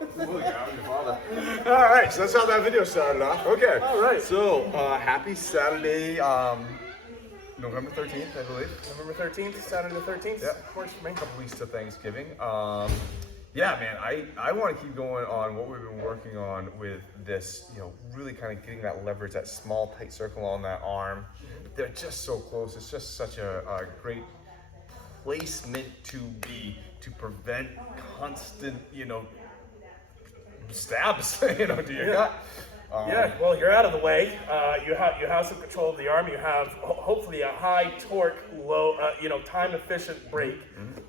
Yeah, I'm your father. All right, so that's how that video started off. Okay. All right. So, happy Saturday, November 13th, I believe. November 13th, Saturday the 13th. Yeah. Works for me. A couple weeks to Thanksgiving. Yeah, man, I want to keep going on what we've been working on with this, really kind of getting that leverage, that small, tight circle on that arm. They're just so close. It's just such a great placement to prevent constant, stabs, to your gut. Yeah, well, you're out of the way. You have some control of the arm. You have hopefully a high torque, low, time efficient brake.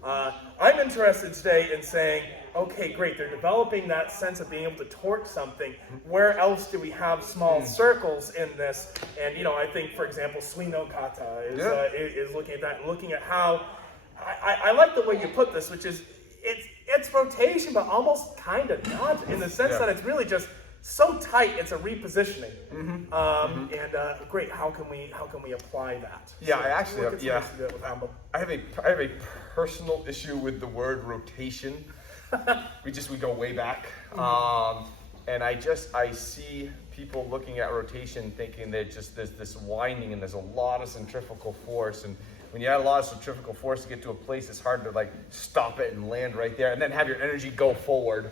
I'm interested today in saying, okay, great. They're developing that sense of being able to torque something. Where else do we have small circles in this? And I think, for example, Suino Kata is looking at that, looking at how. I like the way you put this, which is it's rotation, but almost kind of not, in the sense that it's really just so tight. It's a repositioning. And great. How can we apply that? Yeah, I actually have, with Hanbo. I have a personal issue with the word rotation. we go way back, and I see people looking at rotation thinking that there's this winding and there's a lot of centrifugal force, and when you add a lot of centrifugal force to get to a place, it's hard to stop it and land right there and then have your energy go forward.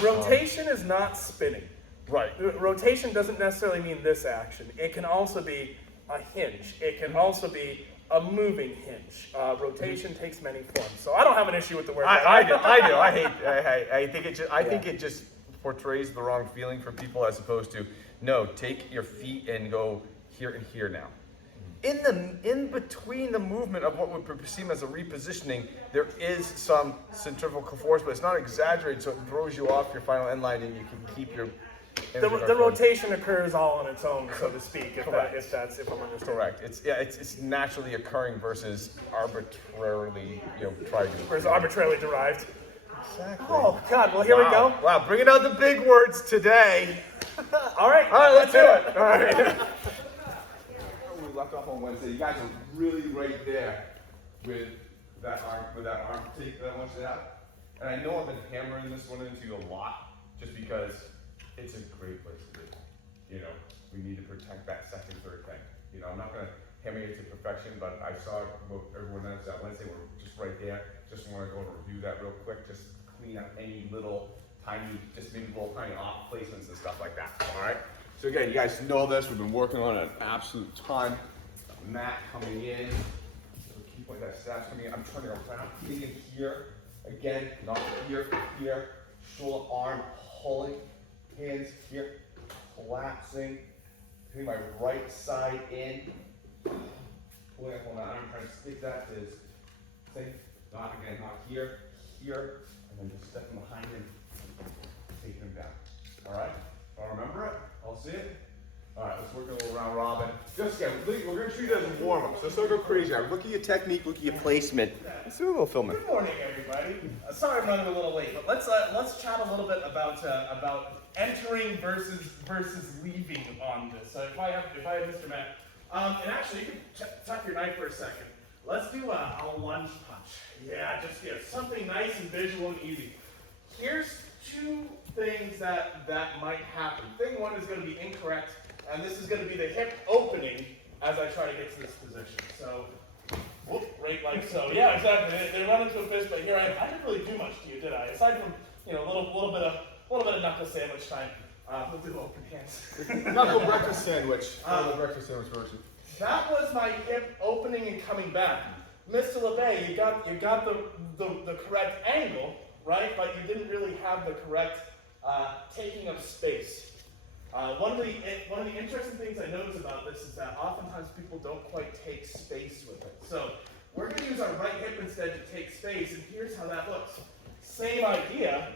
Rotation is not spinning. Right. Rotation doesn't necessarily mean this action. It can also be a hinge. It can also be a moving hinge. Rotation takes many forms. So I don't have an issue with the word. I do. I think it just portrays the wrong feeling for people, as opposed to, no, take your feet and go here and here now. In between the movement of what would perceive as a repositioning, there is some centrifugal force, but it's not exaggerated, so it throws you off your final end line, and you can keep your the rotation occurs all on its own, so to speak. If I'm understanding. Correct. It's naturally occurring versus arbitrarily tried to. Versus arbitrarily derived. Exactly. Oh God! Well, here we go. Wow, bringing out the big words today. All right, let's do it. All right. We left off on Wednesday. You guys are really right there with that arm take that I want you to have. And I know I've been hammering this one into you a lot, just because it's a great place to be. We need to protect that second, third thing. I'm not gonna hammer it to perfection, but I saw everyone else that Wednesday. We're just right there. Just want to go and review that real quick. Just clean up any little tiny, off placements and stuff like that. All right. So again, you guys know this. We've been working on an absolute ton. Mat coming in. So keep like that stabs coming in. I'm turning around, getting in here. Again, not here, here. Shoulder, arm, pulling. Hands here, collapsing. Putting my right side in. Pulling up on that arm, trying to stick that to his thing. Not again, not here, here. And then just stepping behind him, taking him down. All right? I'll remember it. I'll see it. All right, let's work a little round robin. Just again, we're going to treat it as a warm up. So let's not go crazy. Look at your technique, look at your placement. Let's do a little filming. Good morning, everybody. Sorry I'm running a little late, but let's chat a little bit about entering versus leaving on this. So if I have Mr. Matt, and actually you can tuck your knife for a second. Let's do a lunge punch. Yeah, just something nice and visual and easy. Here's two things that might happen. Thing one is going to be incorrect, and this is going to be the hip opening as I try to get to this position. So, right like so. Yeah, exactly. They run into a fist, but here I didn't really do much to you, did I? Aside from a little bit of knuckle sandwich time. We'll do open hands. Knuckle breakfast sandwich. The breakfast sandwich version. That was my hip opening and coming back. Mr. LeBay, you got the correct angle, right? But you didn't really have the correct taking of space. One of the interesting things I notice about this is that oftentimes people don't quite take space with it. So we're going to use our right hip instead to take space, and here's how that looks. Same idea,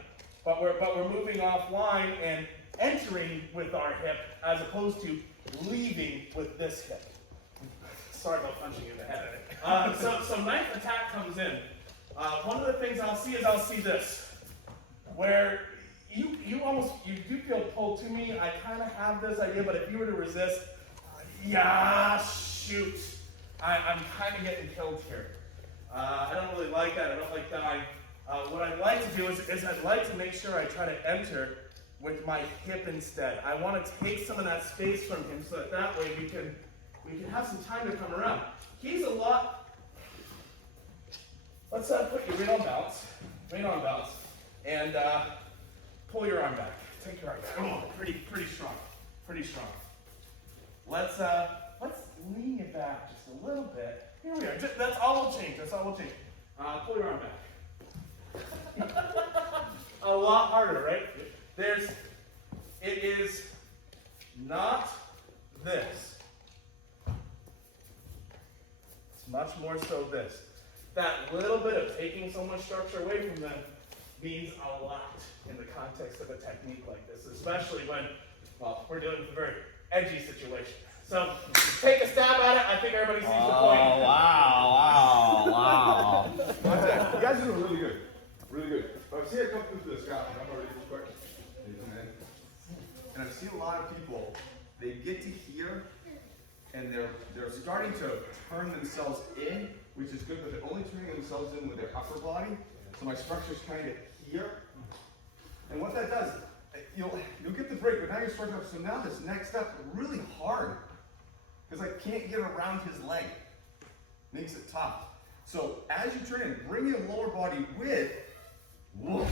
but we're moving offline and entering with our hip as opposed to leaving with this hip. Sorry about punching you in the head. So knife attack comes in. One of the things I'll see this, where you do feel pulled to me. I kind of have this idea, but if you were to resist, shoot, I'm kind of getting killed here. I don't really like that. I don't like dying. What I'd like to do is I'd like to make sure I try to enter with my hip instead. I want to take some of that space from him so that way we can have some time to come around. He's a lot. Let's put you right on balance, and pull your arm back. Take your arm back. Oh, pretty strong. Let's lean it back just a little bit. Here we are. That's all will change. Pull your arm back. A lot harder, right? It is not this. It's much more so this. That little bit of taking so much structure away from them means a lot in the context of a technique like this, especially when, well, we're dealing with a very edgy situation. So, take a stab at it. I think everybody sees the point. Oh, wow. Watch that. You guys are doing really good. Really good. I've seen it come through the Scott. I'm already quick. And I've seen a lot of people, they get to here, and they're starting to turn themselves in, which is good, but they're only turning themselves in with their upper body. So my structure's kind of here. And what that does, you'll get the break, but now you're starting up. So now this next step is really hard, because I can't get around his leg. Makes it tough. So as you turn in, bring your lower body with, woof.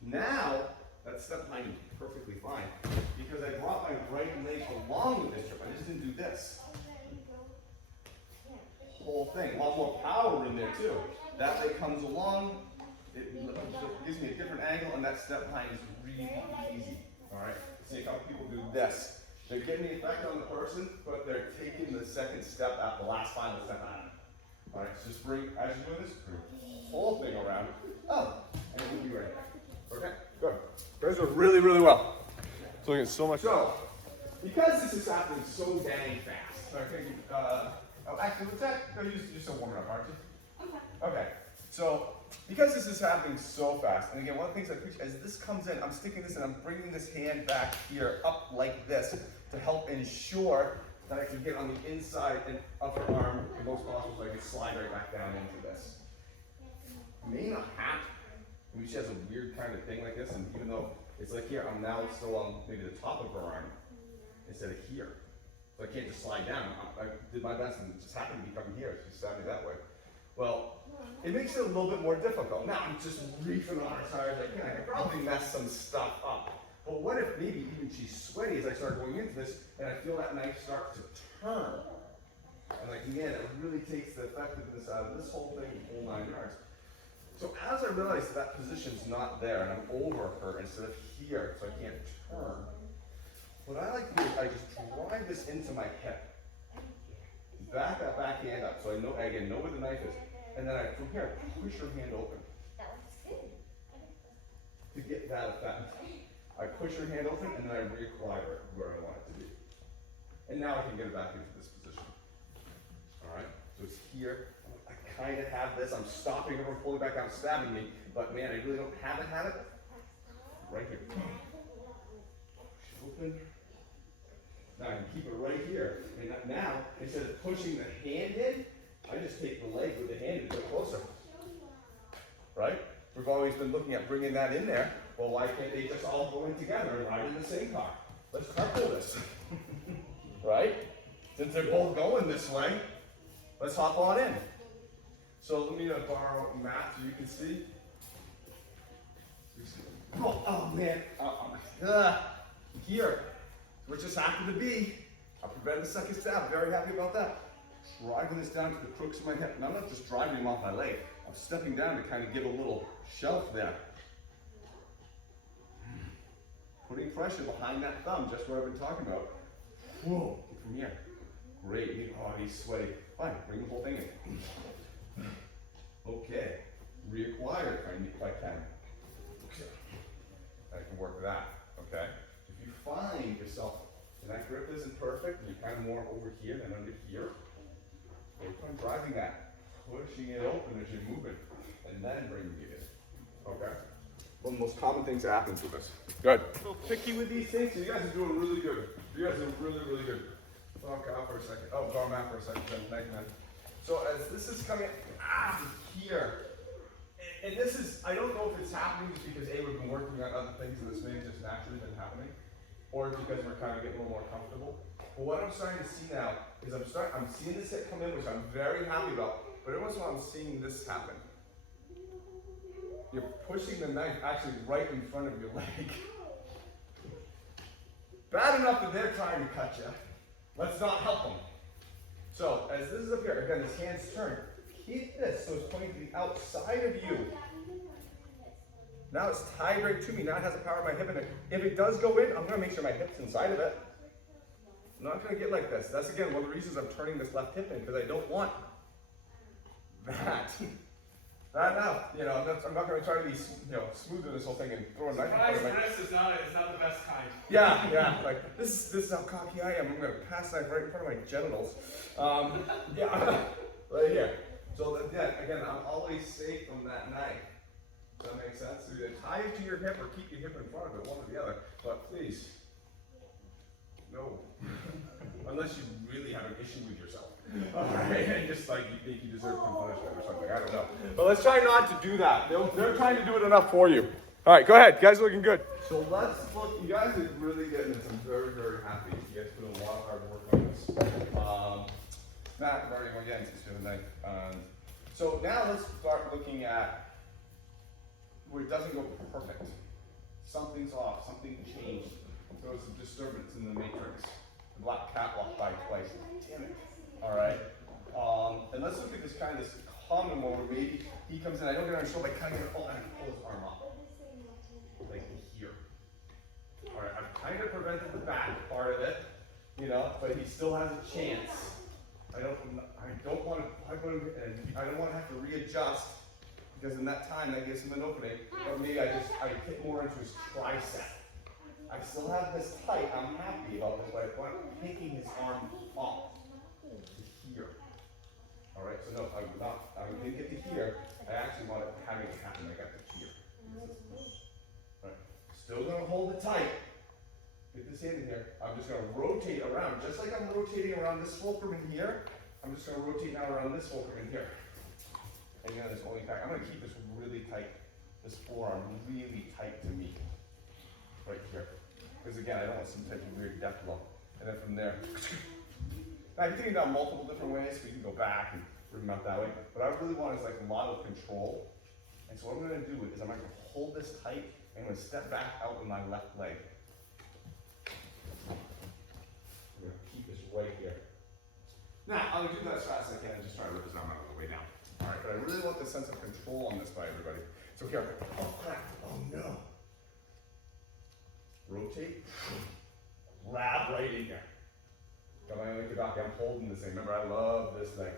Now, that step behind is perfectly fine, because I brought my right leg along with this trip. I just didn't do this. Whole thing. A lot more power in there too. That leg comes along, it gives me a different angle, and that step behind is really easy. Alright? See a couple people do this. They're getting the effect on the person, but they're taking the second step at the last final step behind. Alright, so just bring, as you're doing this, bring the whole thing around. Oh, and we'll be right back. Okay? Good. You guys are really, really well. So again, so much. So, because this is happening so dang fast, okay, actually, what's that? No, you're still warming up, aren't you? Okay. So, because this is happening so fast, and again, one of the things I preach, as this comes in, I'm sticking this and I'm bringing this hand back here up like this to help ensure that I can get on the inside and upper arm the most possible so I can slide right back down into this. May not happen. Maybe she has a weird kind of thing like this, and even though it's like here, I'm now still on maybe the top of her arm instead of here. So I can't just slide down. I did my best and it just happened to be coming here. She stabbed me that way. Well, it makes it a little bit more difficult. Now I'm just reaching on her side like, I could probably mess some stuff up. But what if maybe even she's sweaty as I start going into this and I feel that knife start to turn? And like again, it really takes the effectiveness out of this whole thing, the whole 9 yards. So as I realize that position's not there and I'm over her instead of here, so I can't turn, what I like to do is I just drive this into my hip. Back that back hand up so I know, again, know where the knife is. And then from here, push your hand open. To get that effect. I push your hand open and then I reacquire it where I want it to be. And now I can get it back into this position. Alright, so it's here. I kind of have this. I'm stopping her from pulling back out, stabbing me. But man, I really don't have it. Right here. Open. Now I can keep it right here. And now, instead of pushing the hand in, I just take the leg with the hand and get closer. Right? We've always been looking at bringing that in there. Well, why can't they just all go in together and ride in the same car? Let's carpool this. Right? Since they're both going this way, let's hop on in. So let me borrow a mat so you can see. Oh man. Here. Which just happened to be. I prevented the second stab. Very happy about that. Driving this down to the crooks of my hip. And I'm not just driving him off my leg. I'm stepping down to kind of give a little shelf there. Putting pressure behind that thumb, just what I've been talking about. Whoa, from here. Great. Oh, he's sweaty. Fine, bring the whole thing in. Okay. Reacquire if I can. Okay. I can work with that. Okay. If you find yourself, and that grip isn't perfect, and you're kind of more over here than under here, keep on driving that, pushing it open as you're moving, and then bringing it in. Okay? One of the most common things that happens with this. Good. So picky with these things, so you guys are doing really good. You guys are really, really good. Walk out for a second. Oh, go out for a second. Thank you, man. So as this is coming here, and this is I don't know if it's happening just because A, we've been working on other things and this may have just naturally been happening, or because we're kind of getting a little more comfortable. But what I'm starting to see now is I'm seeing this hip come in, which I'm very happy about, but every once in a while I'm seeing this happen. You're pushing the knife actually right in front of your leg. Bad enough that they're trying to cut you. Let's not help them. So, as this is up here, again, his hand's turned. Keep this so it's pointing to the outside of you. Now it's tied right to me. Now it has the power of my hip in it. If it does go in, I'm going to make sure my hip's inside of it. I'm not going to get like this. That's, again, one of the reasons I'm turning this left hip in, because I don't want that. That now, I'm not going to try to be, smooth in this whole thing and throw a knife in front of my... Surprise wrist is not the best kind. Yeah, like, this is how cocky I am. I'm going to pass the knife right in front of my genitals. Right here. So that, again, I'm always safe from that knife. Does that make sense? So either tie it to your hip or keep your hip in front of it, one or the other. But please, no. Unless you really have an issue with yourself. Alright, and just like you think you deserve some punishment or something, I don't know. But let's try not to do that. They're trying to do it enough for you. Alright, go ahead. You guys are looking good. So let's look. You guys are really getting this. I'm very, very happy. You guys put a lot of hard work on this. Matt, very again, it's the other night. So now let's start looking at where it doesn't go perfect. Something's off, something changed. So it's a disturbance in the matrix. The black cat walked by twice. Damn it. Alright. And let's look at this kind of this common one where maybe he comes in, I don't get on his shoulder, I kind of get, and I pull his arm off. Like here. Alright, I've kind of prevented the back part of it, but he still has a chance. I don't want to have to readjust, because in that time that gives him an opening. But maybe I hit more into his tricep. I still have this tight. I'm happy about this, but I'm taking his arm off to here. All right. So no, I didn't get to here. I actually want it having it happen. I got to here. All right. Still gonna hold it tight. Get this hand in here. I'm just going to rotate around, just like I'm rotating around this fulcrum in here. I'm just going to rotate now around this fulcrum in here. And this only back. I'm going to keep this really tight, this forearm really tight to me, right here. Because again, I don't want some type of weird death blow. And then from there, now I'm thinking about multiple different ways. We can go back and bring them out that way. But I really want is like a lot of control. And so what I'm going to do is I'm going to hold this tight, and I'm going to step back out with my left leg. I'm going to keep this right here. Now, I'll do that as fast as I can and just try to rip his arm out of the way down. All right, but I really want the sense of control on this by everybody. So here, oh crap, oh no. Rotate, grab right in here. Got my own Kadaki, I'm holding this thing. Remember, I love this thing.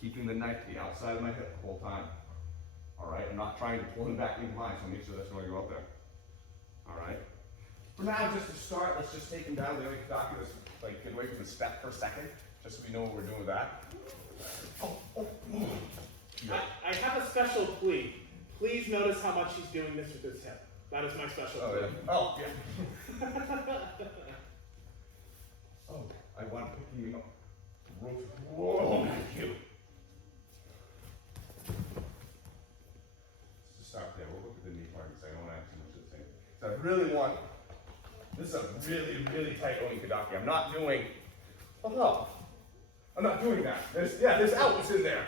Keeping the knife to the outside of my hip the whole time. All right, I'm not trying to pull him back in line, so make sure that's going to go out there. All right. For now, just to start, let's just take him down. The only Kadaki is like get away from the step for a second, just so we know what we're doing with that. I have a special plea. Please notice how much he's doing this with his hip. That is my special plea. Yeah. Oh, yeah. Oh, I want to pick you up. Whoa, thank you. Let's just start there. We'll look at the knee part because I don't want to add too much of the thing. So I really want, this is a really, really tight Onikadaki. I'm not doing, I'm not doing that. There's outs in there.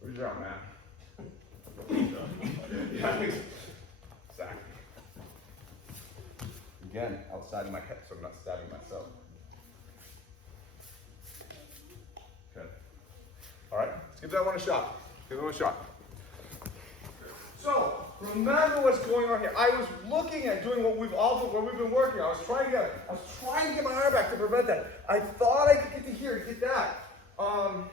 Where's your arm at? Yeah, exactly. Again, outside of my hip, so I'm not stabbing myself. Okay. All right, let's give that one a shot. Give it one a shot. So, remember what's going on here. I was looking at doing what we've been working on. I was trying to get my arm back to prevent that. I thought I could get to here to get that. I'm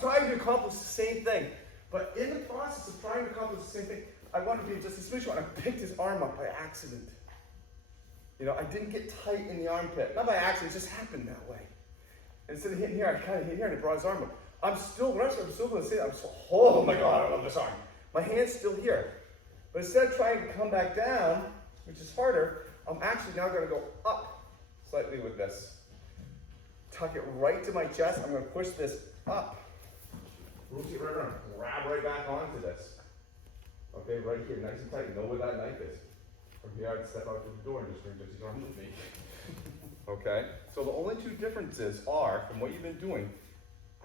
trying to accomplish the same thing. But in the process of trying to accomplish the same thing, I wanted to be just a smidge one. I picked his arm up by accident. I didn't get tight in the armpit. Not by accident, it just happened that way. And instead of hitting here, I kind of hit here and it brought his arm up. I'm still going to say that. Oh my God, I love this arm. My hand's still here. But instead of trying to come back down, which is harder, I'm actually now going to go up slightly with this. tuck it right to my chest. I'm gonna push this up. Rotate right around, grab right back onto this. Okay, right here, nice and tight. Know where that knife is. From here, I'd step out to the door and just bring Jesse's arm with me. Okay, so the only two differences are, from what you've been doing,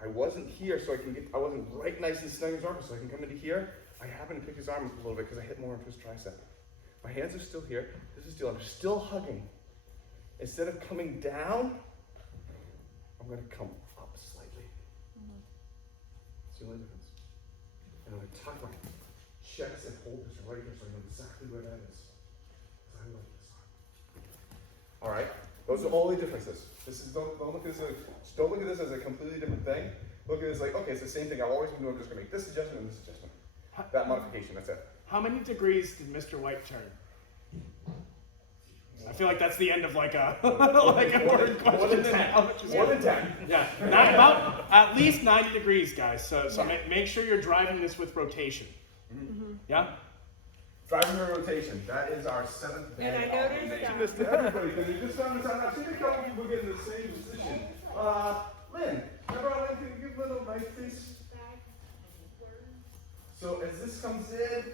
I wasn't here so I wasn't right nice and snug in his arm, so I can come into here. I happen to pick his arm up a little bit because I hit more into his tricep. My hands are still here. This is still, I'm still hugging. Instead of coming down, I'm gonna come up slightly. It's the only difference. And I'm gonna tuck my chest and hold this right here so I know exactly where that is. I like this arm. All right, those are all the differences. This is, don't look at this as a completely different thing. Look at this like, okay, it's the same thing I've always been doing. I'm just gonna make this adjustment and this adjustment. That modification, that's it. How many degrees did Mr. White turn? I feel like that's the end of like a like a word question. 1 in 10. 1 in 10. Yeah, about at least 90 degrees, guys. So make sure you're driving this with rotation. Mm-hmm. Yeah. Driving the rotation. That is our 7th band. And I noticed I mentioned this to everybody because we just found this out. I've seen a couple people get in the same position. Lynn, remember how Lynn can give Lynn a knife, please? So as this comes in,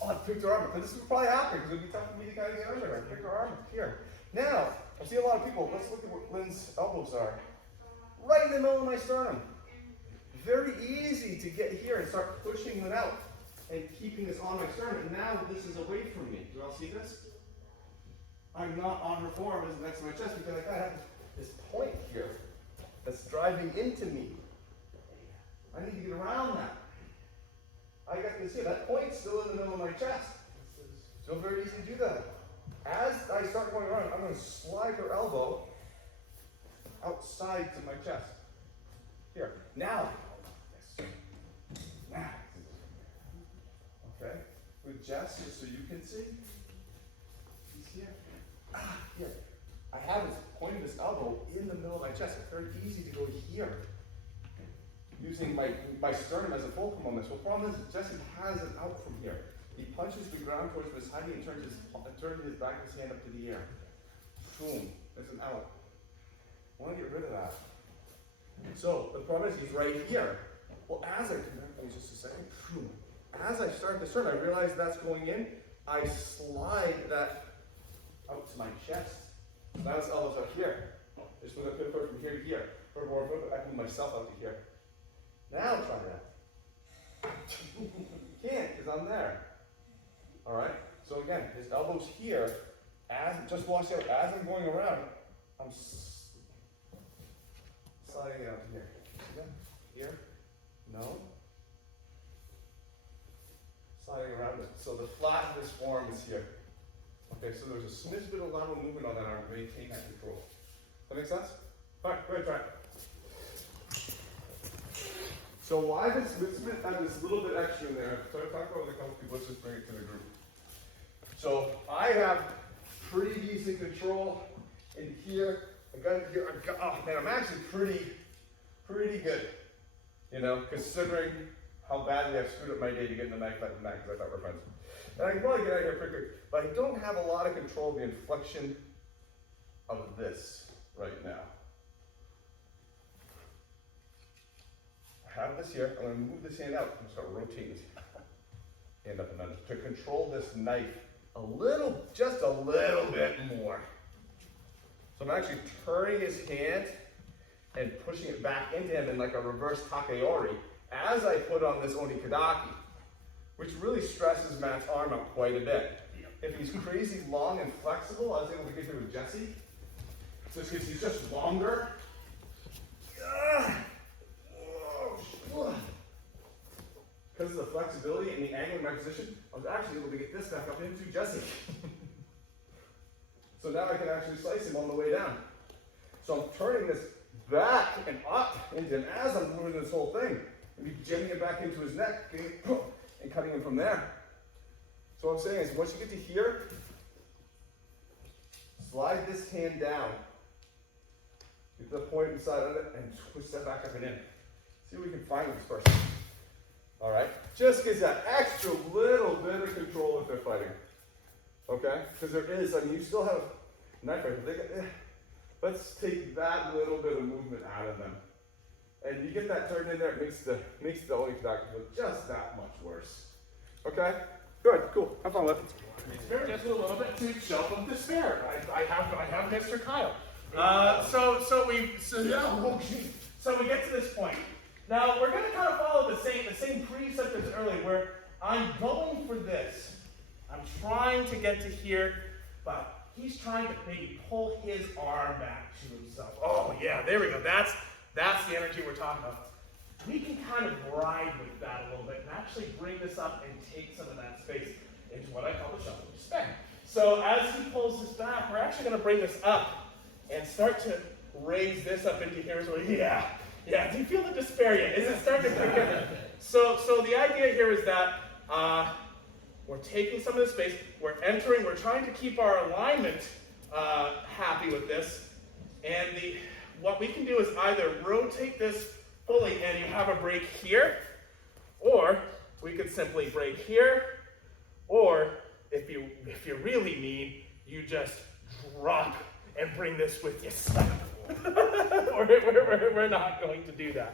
oh, I picked her arm up. This would probably happen because it would be tough for me to kind of get under her. I pick her arm up here. Now, I see a lot of people. Let's look at what Lynn's elbows are. Right in the middle of my sternum. Very easy to get here and start pushing Lynn out and keeping this on my sternum. And now this is away from me. Do you all see this? I'm not on her forearm, it's next to my chest because I kind of have this point here that's driving into me. I need to get around that. I got this here. That point's still in the middle of my chest. So very easy to do that. As I start going around, I'm going to slide her elbow outside to my chest. Here. Now. Yes. Now. Okay. With Jess, just so you can see. He's here. Here. I have this pointing this elbow in the middle of my chest. It's very easy to go here. Using my sternum as a fulcrum on this. Well, the problem is Jesse has an out from here. He punches the ground towards his height and turns his back of his hand up to the air. Boom. There's an out. I want to get rid of that. So the problem is he's right here. Well, as I come back, just a second. Boom. As I start this turn, I realize that's going in. I slide that out to my chest. Now his elbow's up here. Just move that pivot from here to here. Or more, I move myself out to here. Now try that. You can't, because I'm there. Alright? So again, his elbow's here. Just watch out, as I'm going around, I'm sliding it out to here. Here? No? Sliding around it. So the flat of this form is here. Okay, so there's a smidge bit of lateral movement on that arm to maintain that control. That make sense? Alright, go ahead, try it. So why does Smith have this little bit extra in there? So I talked about with a couple people, let's just bring it to the group. So I have pretty decent control in here. I got it here. Oh man, I'm actually pretty good. You know, considering how badly I've screwed up my day to get in the knife out of the neck because I thought we're friends. And I can probably get out of here pretty quick. But I don't have a lot of control of the inflection of this right now. I have this here. I'm going to move this hand out and start rotating this hand up and under to control this knife just a little bit more. So I'm actually turning his hand and pushing it back into him in like a reverse takeori as I put on this onikadaki, which really stresses Matt's arm out quite a bit. If he's crazy long and flexible, I was able to get him with Jesse. So because he's just longer. Because of the flexibility and the angle of my position, I was actually able to get this back up into Jesse. So now I can actually slice him on the way down. So I'm turning this back and up into him as I'm moving this whole thing. And jamming it back into his neck, and cutting him from there. So what I'm saying is, once you get to here, slide this hand down. Get to the point inside of it, and twist that back up and in. See what we can find with this person. Alright? Just gives that extra little bit of control if they're fighting. Okay? Because there is, I mean, you still have knife right here. let's take that little bit of movement out of them. And you get that turned in there, it makes the onikadaki feel just that much worse. Okay? Good, cool. Have fun with it. Just a little bit to Shelf of Despair. I have Mr. Kyle. So we get to this point. Now we're going to kind of follow the same precept as earlier, where I'm going for this. I'm trying to get to here, but he's trying to maybe pull his arm back to himself. Oh yeah, there we go. That's the energy we're talking about. We can kind of ride with that a little bit and actually bring this up and take some of that space into what I call the Shelf of Despair. So as he pulls this back, we're actually going to bring this up and start to raise this up into here as well. Yeah. Do you feel the despair yet? Is it starting to kick in? So the idea here is that we're taking some of the space, we're entering, we're trying to keep our alignment happy with this, and what we can do is either rotate this fully and you have a break here, or we could simply break here, or if you really need, you just drop and bring this with you. We're not going to do that.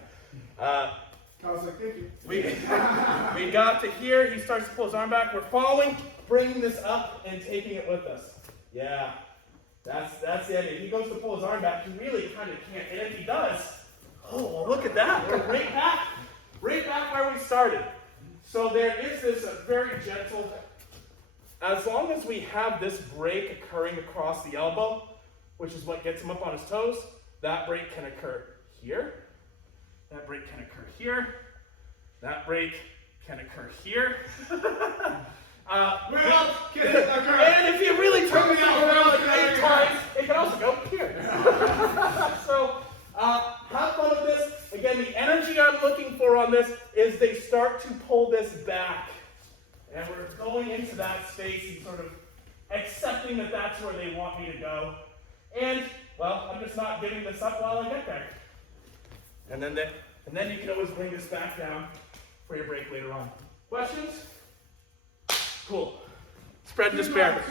We got to here, he starts to pull his arm back, we're following, bringing this up and taking it with us. Yeah, that's the idea. If he goes to pull his arm back, he really kind of can't, and if he does, oh, well, look at that, we're right back where we started. So there is this very gentle, as long as we have this break occurring across the elbow, which is what gets him up on his toes, that break can occur here. That break can occur here. That break can occur here. And if you really turn me around like 8 times, it can also go here. So have fun with this. Again, the energy I'm looking for on this is they start to pull this back. And we're going into that space and sort of accepting that that's where they want me to go. And, well, I'm just not giving this up while I get there. And then you can always bring this back down for your break later on. Questions? Cool. Spread despair.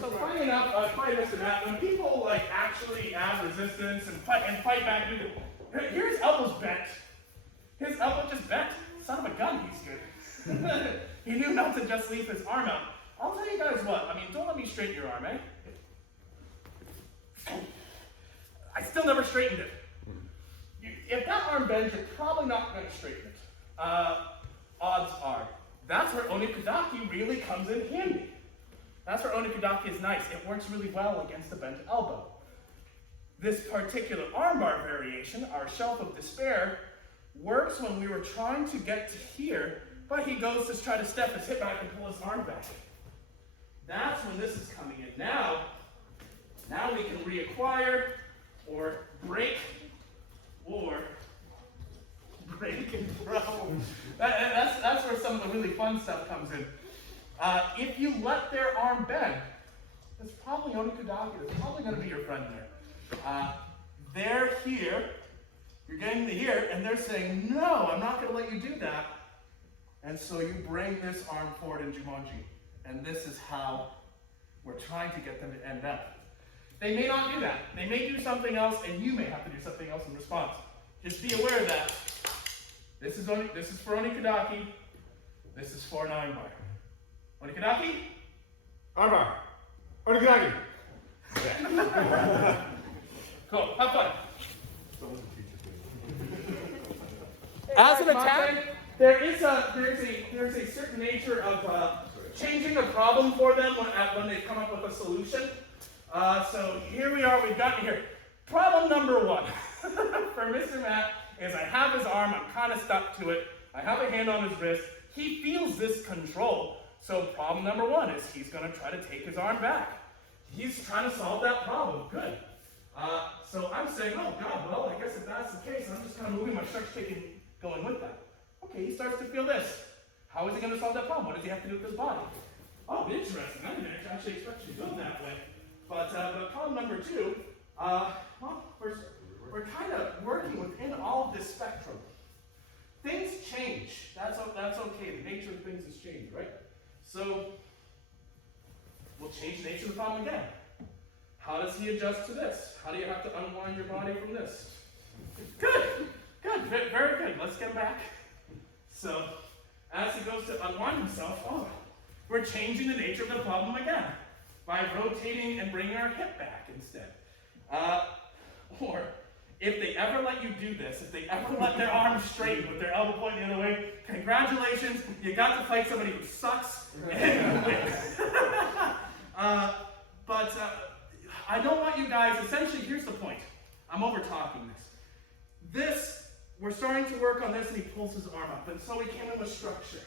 So funny enough, Mr. Matt, when people actually add resistance and fight back, here his elbow's bent. His elbow just bent. Son of a gun, he's good. He knew not to just leave his arm out. I'll tell you guys what, don't let me straighten your arm, eh? I still never straightened it. If that arm bends, you're probably not going to straighten it. Odds are. That's where onikadaki really comes in handy. That's where onikadaki is nice. It works really well against a bent elbow. This particular armbar variation, our Shelf of Despair, works when we were trying to get to here, but he goes to try to step his hip back and pull his arm back. That's when this is coming in. Now we can reacquire, or break, or break and throw. That's where some of the really fun stuff comes in. If you let their arm bend, it's probably onikadaki. It's probably going to be your friend there. They're here, you're getting to here, and they're saying, no, I'm not going to let you do that. And so you bring this arm forward in Jumanji. And this is how we're trying to get them to end up. They may not do that. They may do something else, and you may have to do something else in response. Just be aware of that. This is for onikadaki. This is for an armbar. Onikadaki? Armbar. Onikadaki. Cool. Have fun. As an attack, there's a certain nature of changing a problem for them when they come up with a solution. So here we are, we've gotten here. Problem number 1 for Mr. Matt is I have his arm, I'm kind of stuck to it. I have a hand on his wrist. He feels this control. So problem number 1 is he's going to try to take his arm back. He's trying to solve that problem. Good. So I'm saying, oh God, well, I guess if that's the case, I'm just kind of moving my shark stick and going with that. Okay, he starts to feel this. How is he going to solve that problem? What does he have to do with his body? Oh, interesting. I didn't actually expect you to go that way. But problem number 2, we're kind of working within all of this spectrum. Things change. That's okay. The nature of things has changed, right? So we'll change the nature of the problem again. How does he adjust to this? How do you have to unwind your body from this? Good, good, very good. Let's get back. So, as he goes to unwind himself, we're changing the nature of the problem again by rotating and bringing our hip back instead. Or, if they ever let you do this, if they ever let their arm straighten with their elbow pointing the other way, congratulations, you got to fight somebody who sucks and win. But I don't want you guys, essentially, here's the point. I'm over talking this. We're starting to work on this, and he pulls his arm up, and so we came in with structure.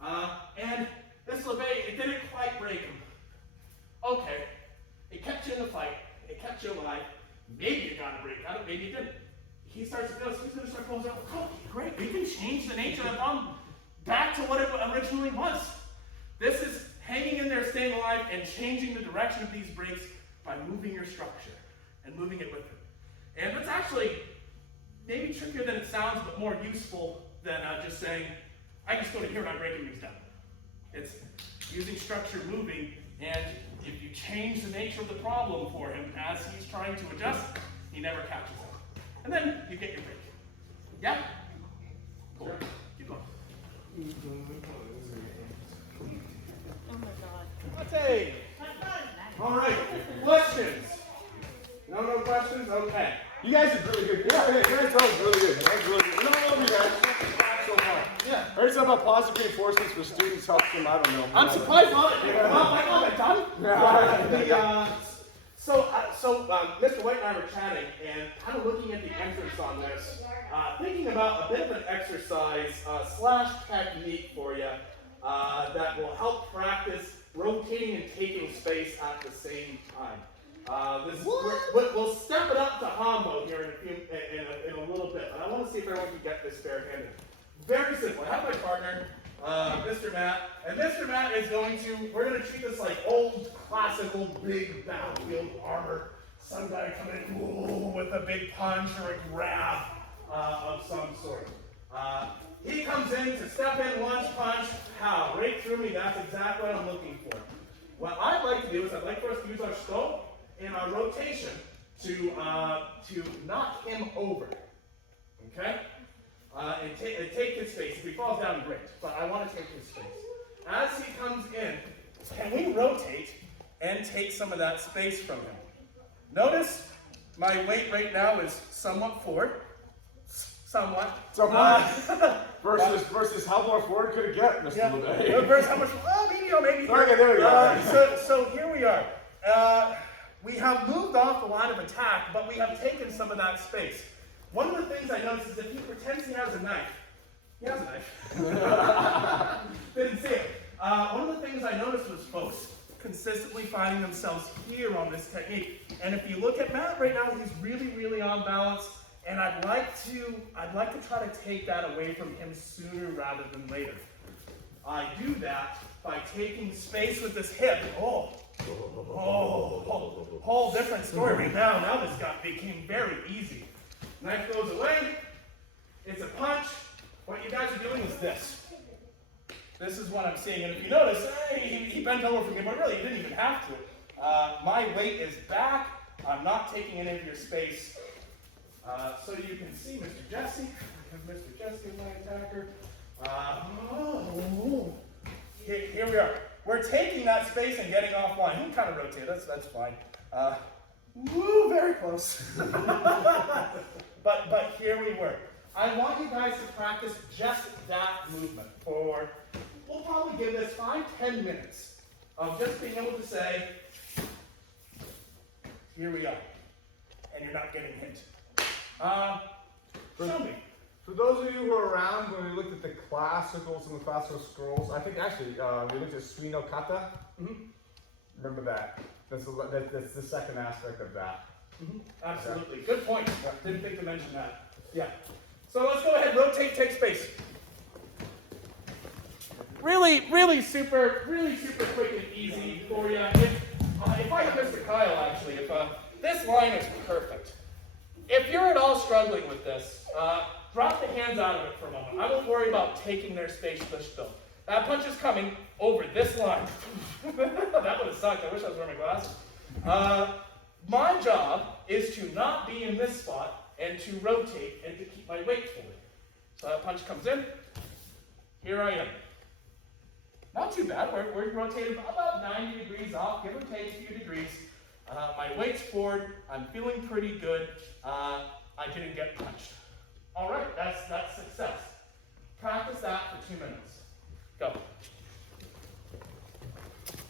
And this LeVay, it didn't quite break him. Okay, it kept you in the fight, it kept you alive. Maybe you got a break out of it, maybe you didn't. He starts to feel, so he's going to start pulling out. Oh, great, we can change the nature of the problem back to what it originally was. This is hanging in there, staying alive, and changing the direction of these breaks by moving your structure and moving it with it. And that's actually maybe trickier than it sounds, but more useful than just saying, I just go to here and I'm breaking things down. It's using structure, moving, and if you change the nature of the problem for him as he's trying to adjust, he never catches up. And then you get your break. Yeah? Cool. Keep going. Oh my God. Okay. All right. Questions? No questions? Okay. You guys did really good. Yeah, you guys, that was really good. That was really good. No, you guys. So far. Yeah. I heard something about positive reinforcements for students helps them. I don't know. I'm surprised on it. I got it done. So Mr. White and I were chatting and kind of looking at the entrance on this, thinking about a bit of an exercise / technique for you that will help practice rotating and taking space at the same time. We'll step it up to Hanbo here in a little bit, but I want to see if everyone can get this barehanded. Very simple. I have my partner, Mr. Matt, and Mr. Matt is we're going to treat this like old, classical, big battlefield armor. Some guy coming in with a big punch or a grab of some sort. He comes in to step in, lunge punch, pow, right through me. That's exactly what I'm looking for. What I'd like to do is I'd like for us to use our scope and our rotation to knock him over, okay? And take his space. If he falls down, great, but I want to take his space. As he comes in, can we rotate and take some of that space from him? Notice my weight right now is somewhat forward. Somewhat. Versus how far forward could it get, Mr. LeVay? Versus how much? Well, maybe. Okay, there we go. So here we are. We have moved off the line of attack, but we have taken some of that space. One of the things I noticed is that he pretends he has a knife. He has a knife. Didn't see it. One of the things I noticed was folks consistently finding themselves here on this technique. And if you look at Matt right now, he's really, really on balance. And I'd like to try to take that away from him sooner rather than later. I do that by taking space with this hip. Whole different story right now. Now this became very easy. Knife goes away. It's a punch. What you guys are doing is this. This is what I'm seeing. And if you notice, he bent over for me, but really he didn't even have to. My weight is back. I'm not taking any of your space. So you can see Mr. Jesse. Mr. Jesse is my attacker. Here we are. We're taking that space and getting offline. He can kind of rotate. That's fine. Very close. But here we were. I want you guys to practice just that movement for, we'll probably give this 5-10 minutes of just being able to say, here we are. And you're not getting hit. Show me. For those of you who are around when we looked at some of the classical scrolls, I think actually we looked at Suino Kata. Mm-hmm. Remember that. That's the second aspect of that. Mm-hmm. Absolutely. Yeah. Good point. Yeah. Didn't think to mention that. Yeah. So let's go ahead, rotate, take space. Really super quick and easy for you. If I have Mr. Kyle, actually, this line is perfect. If you're at all struggling with this, drop the hands out of it for a moment. I won't worry about taking their space still. That punch is coming over this line. That would have sucked. I wish I was wearing my glasses. My job is to not be in this spot and to rotate and to keep my weight forward. So that punch comes in, here I am. Not too bad, we're rotated about 90 degrees off, give or take a few degrees. My weight's forward, I'm feeling pretty good, I didn't get punched. All right, that's success. Practice that for 2 minutes. Go.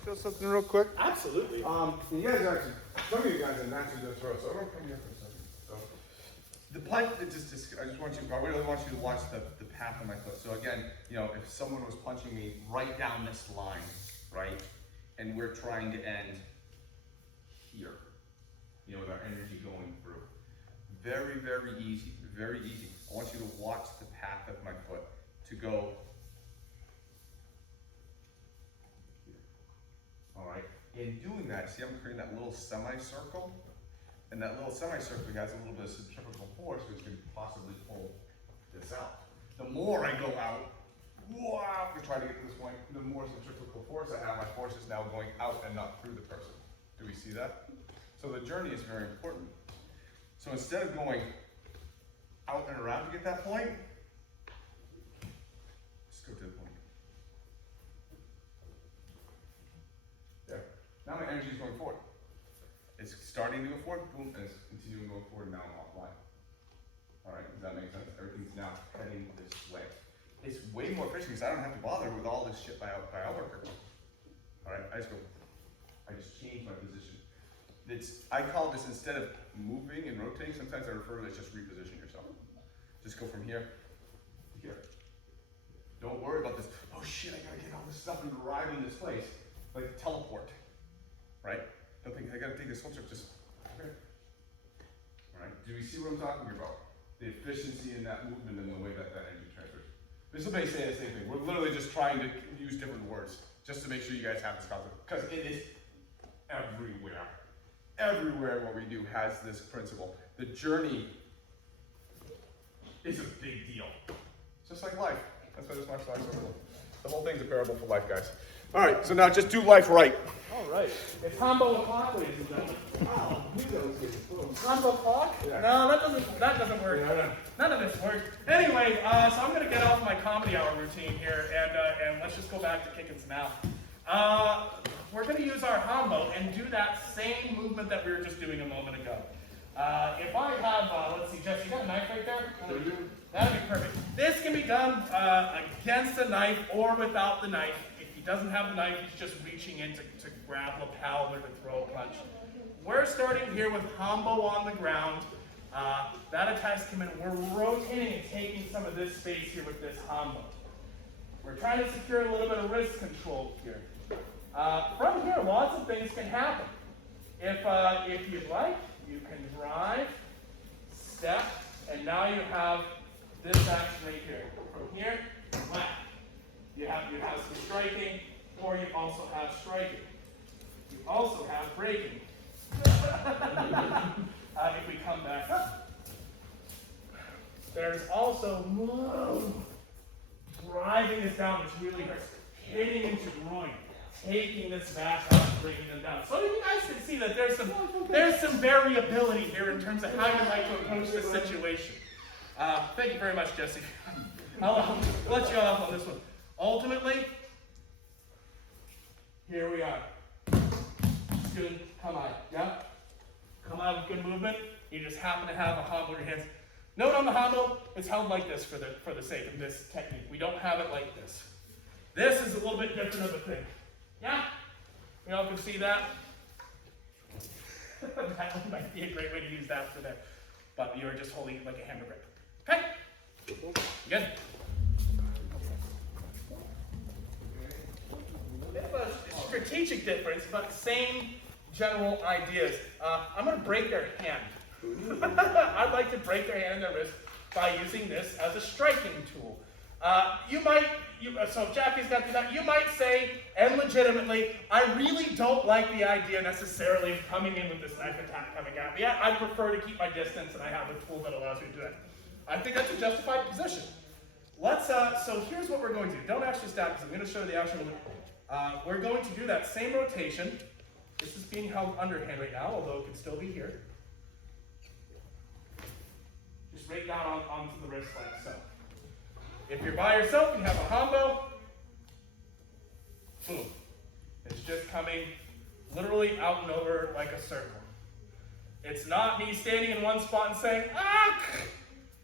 Show something real quick. Absolutely. You guys actually, some of you guys are naturally going to throw, so I'm going to come here for a second. So, the punch, I just want you, I really want you to watch the path of my foot. So again, you know, if someone was punching me right down this line, right, and we're trying to end here, you know, with our energy going through. Very, very easy, very easy. I want you to watch the path of my foot to go here. All right, in doing that, see I'm creating that little semicircle? And that little semicircle has a little bit of centrifugal force, which can possibly pull this out. The more I go out, to try to get to this point, the more centrifugal force I have, my force is now going out and not through the person. Do we see that? So the journey is very important. So instead of going out and around to get that point, just go to the point. There. Now my energy is going forward. It's starting to go forward, boom, and it's continuing going forward, and now I'm offline. All right, does that make sense? Everything's now heading this way. It's way more efficient because I don't have to bother with all this shit by worker. All right, I just change my position. I call this, instead of moving and rotating, sometimes I refer to it as just reposition yourself. Just go from here to here. Don't worry about this, oh shit, I gotta get all this stuff and arrive in this place. Like teleport, right? Don't think, I gotta take this whole trip, just, okay. All right, do we see what I'm talking about? The efficiency in that movement and the way that energy transfers. This will basically say the same thing. We're literally just trying to use different words just to make sure you guys have this concept, because it is everywhere. Everywhere what we do has this principle. The journey is a big deal. Just like life. That's why this martial arts is so cool. The whole thing's a parable for life, guys. All right, so now just do life right. All right. It's Hanbo o'clock, ladies and gentlemen. Wow, Hanbo o'clock? Yeah. No, that doesn't work. Yeah. None of this works. Anyway, so I'm going to get off my comedy hour routine here, and let's just go back to kicking some ass. We're going to use our Hanbo and do that same movement that we were just doing a moment ago. If I have, let's see, Jess, you got a knife right there? That'd be perfect. This can be done against a knife or without the knife. If he doesn't have the knife, he's just reaching in to grab lapel or to throw a punch. We're starting here with Hanbo on the ground. That attacks come in. We're rotating and taking some of this space here with this Hanbo. We're trying to secure a little bit of wrist control here. From here, lots of things can happen. If you'd like, you can drive, step, and now you have this action right here. From here, whack. You have some striking, or you also have striking. You also have breaking. If we come back up, there's also driving this down, which really hurts. Hitting into groin, taking this back up, bringing them down. So you guys can see that there's some variability here in terms of how you like to approach this situation. Thank you very much, Jesse. I'll let you off on this one. Ultimately, here we are. Good, come on, yeah? Come on with good movement. You just happen to have a Hanbo in your hands. Note on the Hanbo, it's held like this for the sake of this technique. We don't have it like this. This is a little bit different of a thing. Yeah? We all can see that? That might be a great way to use that for that. But you're just holding it like a hammer grip. Okay? Again. Bit of a strategic difference, but same general ideas. I'm going to break their hand. I'd like to break their hand and their wrist by using this as a striking tool. So if Jackie's got to do that, you might say, and legitimately, I really don't like the idea necessarily of coming in with this knife attack coming at me. I prefer to keep my distance, and I have a tool that allows me to do that. I think that's a justified position. So here's what we're going to do. Don't actually stop, because I'm going to show you the actual movement. We're going to do that same rotation, This is being held underhand right now, although it could still be here. Just right down onto the wrist like so. If you're by yourself and you have a Hanbo, boom. It's just coming literally out and over like a circle. It's not me standing in one spot and saying, ah!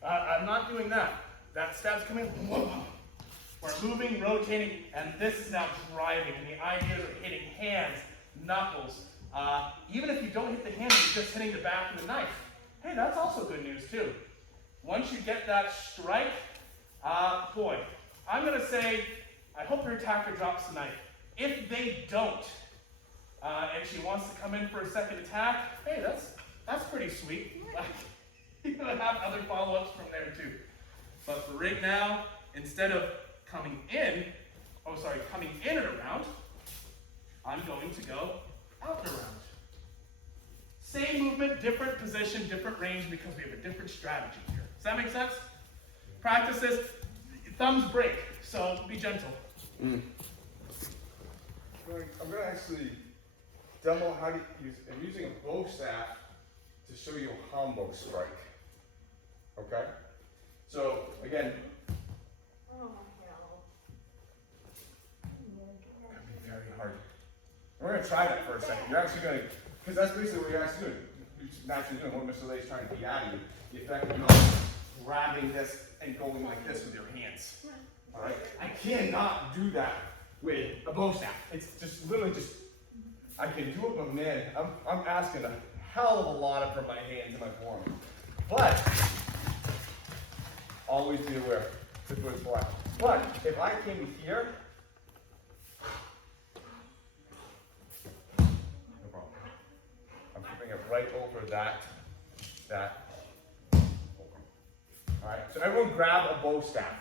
I'm not doing that. That stab's coming, whoa. We're moving, rotating, and this is now driving. And the idea of hitting hands, knuckles. Even if you don't hit the hands, you're just hitting the back of the knife. Hey, that's also good news too. Once you get that strike, boy, I'm gonna say, I hope your attacker drops the knife. If they don't, and she wants to come in for a second attack, hey, that's pretty sweet. You're gonna have other follow-ups from there too. But for right now, instead of coming in and around, I'm going to go out and around. Same movement, different position, different range, because we have a different strategy here. Does that make sense? Practice this. Thumbs break, so be gentle. I'm going to actually demo how to use, I'm using a bow staff to show you a Hanbo strike. Okay? So, again, Oh hell. that'd be very hard. We're going to try that for a second. You're actually going to, because that's basically what you're actually doing. You're just naturally doing what Mr. Lay's trying to be at you. The effect of grabbing this and going like this with your hands. All right? I cannot do that with a bow staff. It's just literally just, I can do it, but man, I'm asking a hell of a lot from my hands and my form. But always be aware to put it flat. But if I came here, no problem. I'm putting it right over that. All right, so everyone grab a bow staff.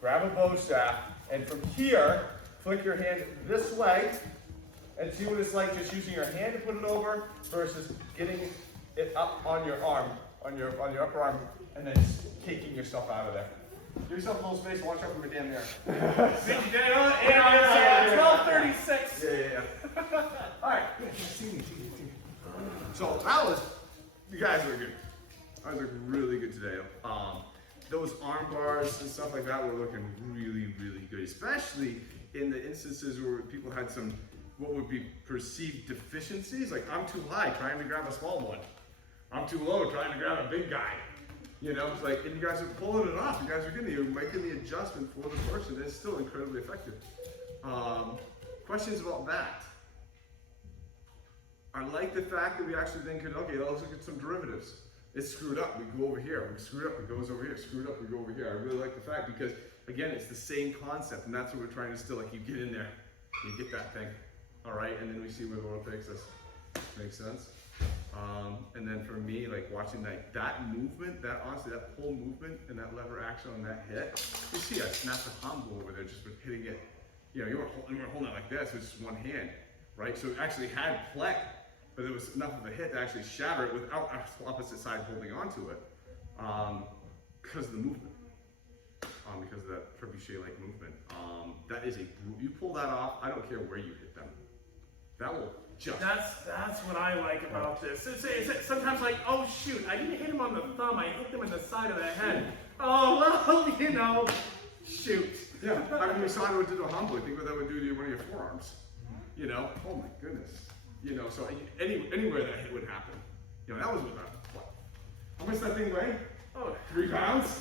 Grab a bow staff, and from here, flick your hand this way, and see what it's like just using your hand to put it over versus getting it up on your arm, on your upper arm, and then kicking yourself out of there. Give yourself a little space, watch out from your damn mirror. 12:36. Yeah. All right, see me. So that was, you guys were good. I was really good today. Those arm bars and stuff like that were looking really, really good, especially in the instances where people had some, what would be perceived deficiencies, like I'm too high trying to grab a small one. I'm too low trying to grab a big guy. You know, it's like, and you guys are pulling it off. You guys are getting, you're making the adjustment for the person. And it's still incredibly effective. Questions about that? I like the fact that we actually then could, okay, let's look at some derivatives. It's screwed up, we go over here. We screwed up, it goes over here. Screwed up, we go over here. I really like the fact because, again, it's the same concept, and that's what we're trying to still, like, you get in there, you get that thing, all right, and then we see where the world takes us. Makes sense? And then for me, like, watching that movement, that honestly, that whole movement and that lever action on that hit, you see, I snapped the Hanbo over there just with hitting it. You know, you were holding it like this with just one hand, right? So it actually had play. But there was enough of a hit to actually shatter it without the opposite side holding onto it, because of the movement, because of that trebuchet-like movement. That is you pull that off, I don't care where you hit them. That will just. That's what I like about this. It's sometimes like, oh shoot, I didn't hit him on the thumb, I hit him in the side of the head. Oh well, you know, shoot. Yeah, I mean, we saw what it did to a Hanbo. Think what that would do to one of your forearms. You know, oh my goodness. You know, so anywhere that hit would happen. You know, that was what. How much that thing weigh? Oh, 3 pounds?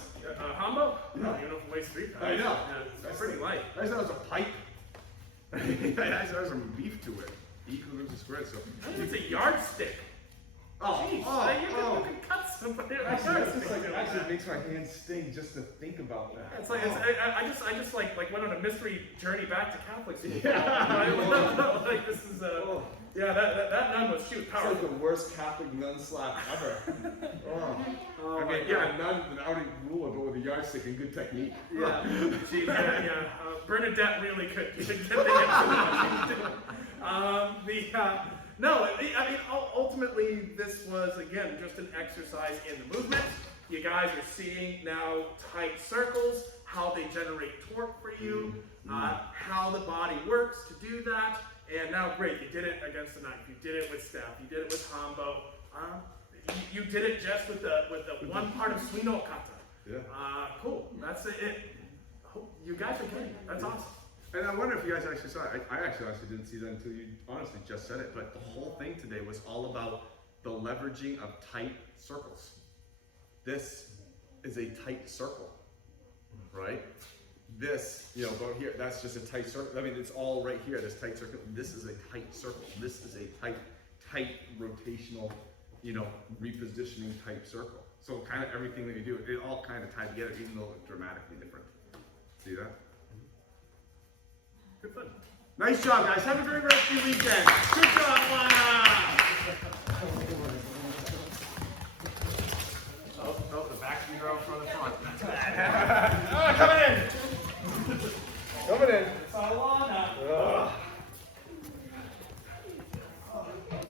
Hanbo? Yeah. No, you know if it weighs 3 pounds. I know. Yeah, it's pretty light. I thought it was a pipe. I thought there was some beef to it. Equal to squared, so. I think it's a yardstick. Oh, Jeez, you can cut somebody. Actually, it makes my hands sting just to think about that. It's like I just like went on a mystery journey back to Catholic school. Yeah. Like this is yeah, that nun was It's powerful. like the worst Catholic nun slap ever. Oh, I mean, yeah, a nun without a ruler, but with a yardstick and good technique. Yeah, Bernadette really could get the No, I mean, ultimately, this was, again, just an exercise in the movement. You guys are seeing now tight circles, how they generate torque for you, how the body works to do that. And now, great, you did it against the knife. You did it with staff. You did it with Hanbo. You did it just with the one part of suino kata. Yeah. Cool. That's it. You guys are good. That's awesome. And I wonder if you guys actually saw it. I actually didn't see that until you honestly just said it. But the whole thing today was all about the leveraging of tight circles. This is a tight circle, right? This, go here, that's just a tight circle. I mean, it's all right here, this tight circle. This is a tight circle. This is a tight rotational, repositioning type circle. So kind of everything that you do, it all kind of tied together, even though it's dramatically different. See that? Good fun. Nice job, guys. Have a great rest of your weekend. Good job. Wow.